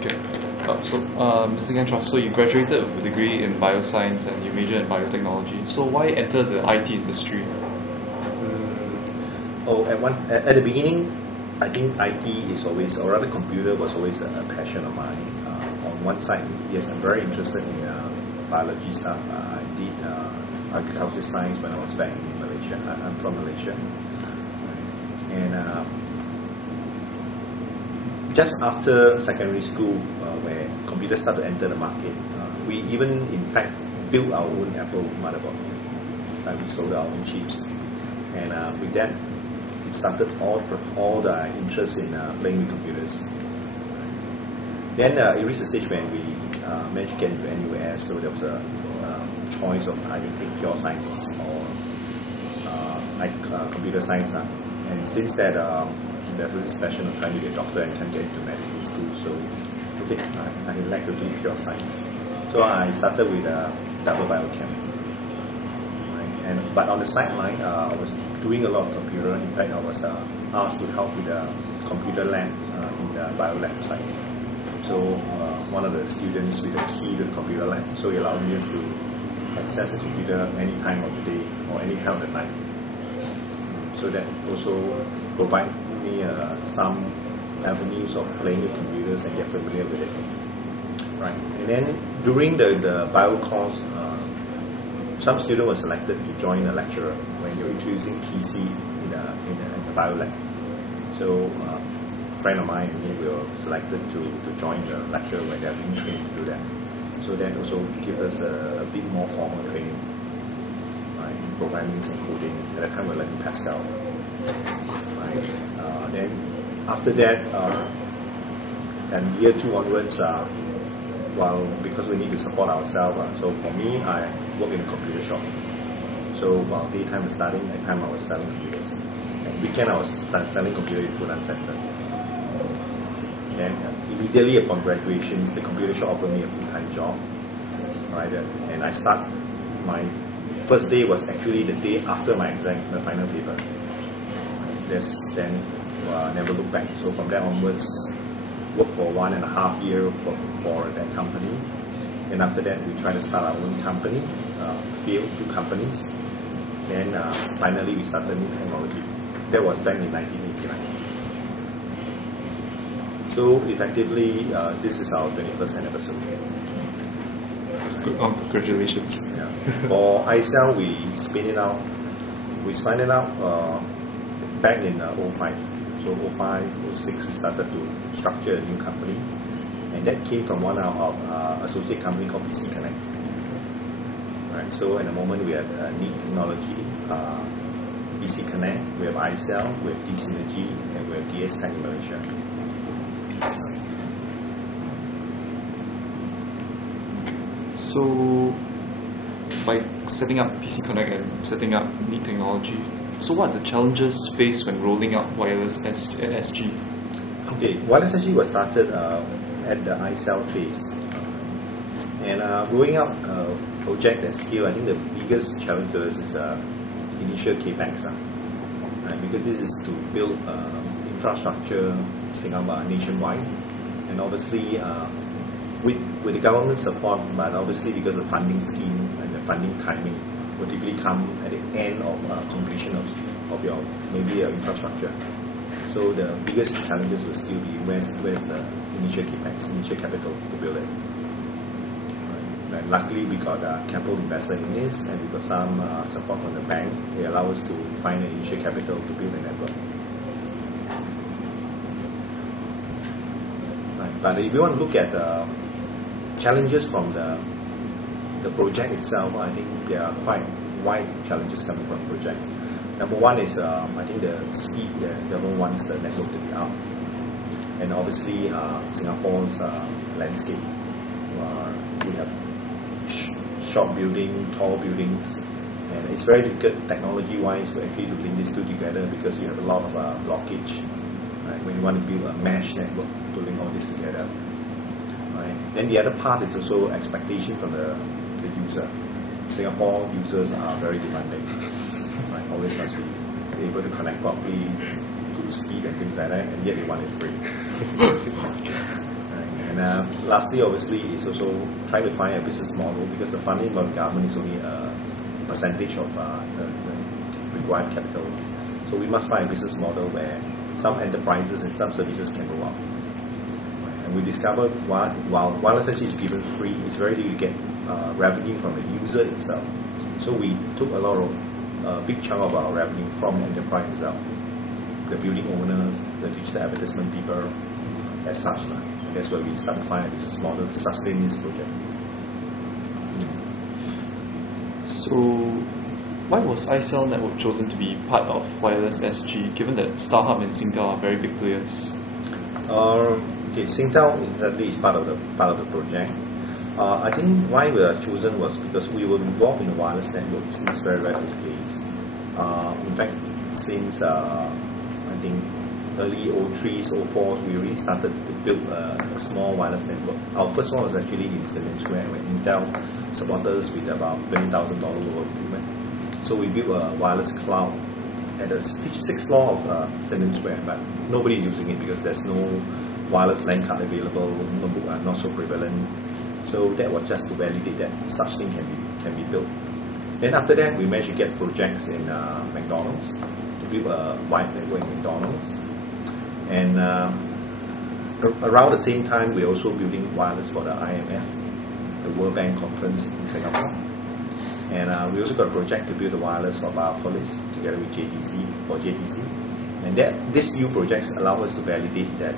Okay. Mr. Gantra, so you graduated with a degree in bioscience and you majored in biotechnology. So why enter the IT industry? At the beginning, I think IT is always, or rather computer was always a passion of mine. On one side, yes, I'm very interested in biology stuff. I did agricultural science when I was back in Malaysia. I'm from Malaysia. And just after secondary school, where computers started to enter the market, we even, in fact, built our own Apple motherboards. We sold our own chips. And with that, it started all the interest in playing with computers. Then it reached a stage when we managed to get into NUS, so there was a choice of either take pure science or computer science. And since that, there was this passion of trying to be a doctor and can't get into medical school, so okay, I like to do pure science. So I started with double biochem. But on the sideline, I was doing a lot of computer. In fact, I was asked to help with the computer lab in the biolab side. So one of the students with a key to the computer lab, so he allowed me to access the computer any time of the day or any time of the night. So that also provided me some avenues of playing with computers and get familiar with it. Right. And then during the bio course, some student was selected to join a lecturer when you're introducing PC in the bio lab. So a friend of mine and me were selected to join the lecturer when they're being trained to do that. So that also gives us a bit more formal training, right, in programming and coding. At that time we were learning Pascal. Right. Then after that, and year 2 onwards, because we need to support ourselves, so for me, I work in a computer shop. So while daytime was studying, at time I was selling computers. And weekend I was selling computers in Funan Center. And immediately upon graduation, the computer shop offered me a full-time job. Right, and I start, my first day was actually the day after my exam, the final paper. Then never look back. So from there onwards, worked for 1.5 years for that company. And after that, we tried to start our own company, failed 2 companies. Then finally, we started new technology. That was back in 1989. So effectively, this is our 21st anniversary. Good, congratulations. Yeah. For iCell, we spun it out back in 05. So 05, 06, we started to structure a new company. And that came from one of our associate company called PC Connect. Right, so at the moment we have neat technology, PC Connect, we have iCell, we have D-Synergy, and we have DS Tech in Malaysia. So by setting up PC Connect and setting up neat technology, so what are the challenges faced when rolling out wireless SG? Okay, wireless SG was started at the iCell phase. And rolling out a project at scale, I think the biggest challenge to us is initial capex. Right? Because this is to build infrastructure Singapore nationwide. And obviously, with the government support, but obviously because of the funding scheme and the funding timing will typically come at the end of completion of your infrastructure. So the biggest challenges will still be where's the initial capex, initial capital to build it. Right. And luckily we got capital invested in this, and we got some support from the bank. They allow us to find an initial capital to build the network. Right. But if you want to look at the challenges from the project itself, I think there are quite wide challenges coming from the project. Number one is, I think the speed that the government wants the network to be up. And obviously, Singapore's landscape, we have short building, tall buildings, and it's very difficult technology-wise to actually link these two together because you have a lot of blockage, right, when you want to build a mesh network to link all this together. Right. Then the other part is also expectation from the user. Singapore users are very demanding. Right. Always must be able to connect properly, good speed and things like that, and yet they want it free. Right. And lastly, obviously, is also trying to find a business model, because the funding from the government is only a percentage of the required capital. So we must find a business model where some enterprises and some services can go up. And we discovered while wireless SG is given free, it's very difficult to get revenue from the user itself. So we took a big chunk of our revenue from enterprises out, the building owners, the digital advertisement people, as such. And that's where we start to find a business model to sustain this project. So, why was iCell Network chosen to be part of Wireless SG, given that StarHub and Singtel are very big players? Okay, Singtel is part of the project. I think why we were chosen was because we were involved in the wireless network since very early days. In fact, since I think early 03s, 04s, we really started to build a small wireless network. Our first one was actually in Sterling Square, when Intel supported us with about $20,000 worth of equipment. So we built a wireless cloud at the 6th floor of Sterling Square, but nobody's using it because there's no wireless LAN card available, notebook are not so prevalent. So that was just to validate that such thing can be built. Then after that, we managed to get projects in McDonald's, to build a wide network in McDonald's. And around the same time, we're also building wireless for the IMF, the World Bank Conference in Singapore. And we also got a project to build the wireless for Biopolis together with JTC. And these few projects allow us to validate that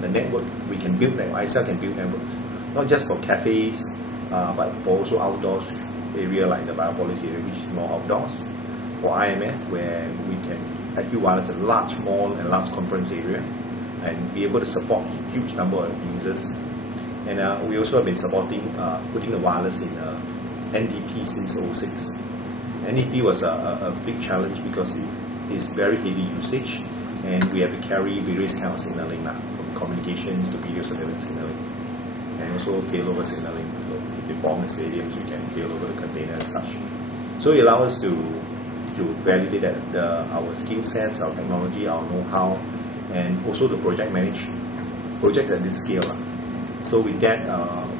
the network, we can build network, iCell can build networks, not just for cafes, but for also outdoors area like the Biopolis area, which is more outdoors. For IMF, where we can actually wireless a large mall and large conference area, and be able to support a huge number of users. And we also have been supporting putting the wireless in NDP since 06. NDP was a big challenge because it is very heavy usage, and we have to carry various kinds of signaling from communications to video surveillance signaling, and also failover signaling. If we bomb the stadiums, we can fail over the container and such. So it allows us to validate that our skill sets, our technology, our know-how, and also the projects at this scale. So with that,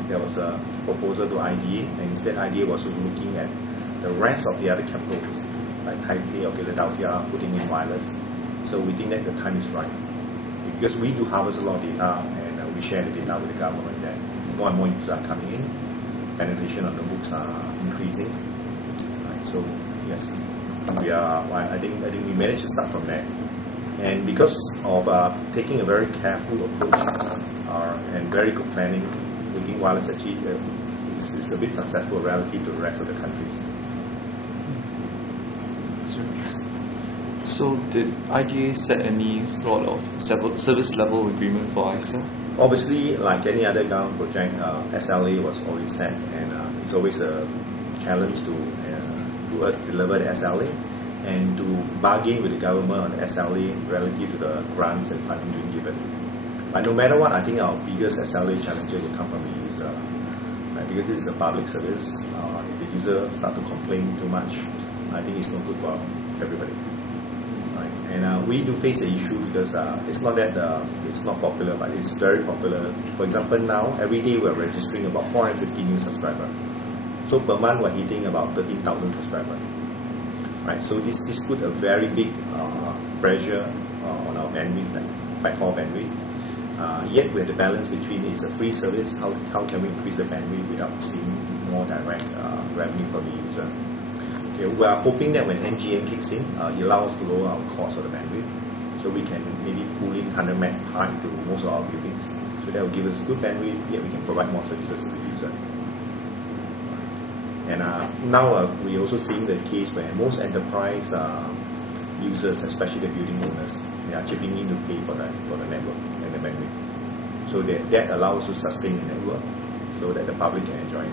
there was a proposal to IDA, and instead IDA was looking at the rest of the other capitals, like Taipei or Philadelphia, putting in wireless. So we think that the time is right. Because we do harvest a lot of data, and we share the data with the government that more and more users are coming in, penetration of the books are increasing. Right, so yes, I think we managed to start from there. And because of taking a very careful approach and very good planning, we think wireless actually is a bit successful relative to the rest of the countries. So did IDA set any sort of service level agreement for iCell? Obviously, like any other government project, SLA was always set, and it's always a challenge to us deliver the SLA and to bargain with the government on the SLA relative to the grants and funding being given. But no matter what, I think our biggest SLA challenge will come from the user. Right? Because this is a public service, if the user start to complain too much, I think it's not good for everybody. Right? And we do face the issue because it's not that it's not popular, but it's very popular. For example, now, every day we're registering about 450 new subscribers. So per month, we're hitting about 13,000 subscribers. Right, so this put a very big pressure on our bandwidth, like backhaul bandwidth. Yet we have the balance between it's a free service, how can we increase the bandwidth without seeing more direct revenue from the user. Okay, we are hoping that when NGN kicks in, it allows us to lower our cost of the bandwidth, so we can maybe pull in 100 meg high to most of our buildings. So that will give us good bandwidth, yet we can provide more services to the user. And now we're also seeing the case where most enterprise users, especially the building owners, they are chipping in to pay for the network and the bandwidth. So that allows us to sustain the network so that the public can enjoy it.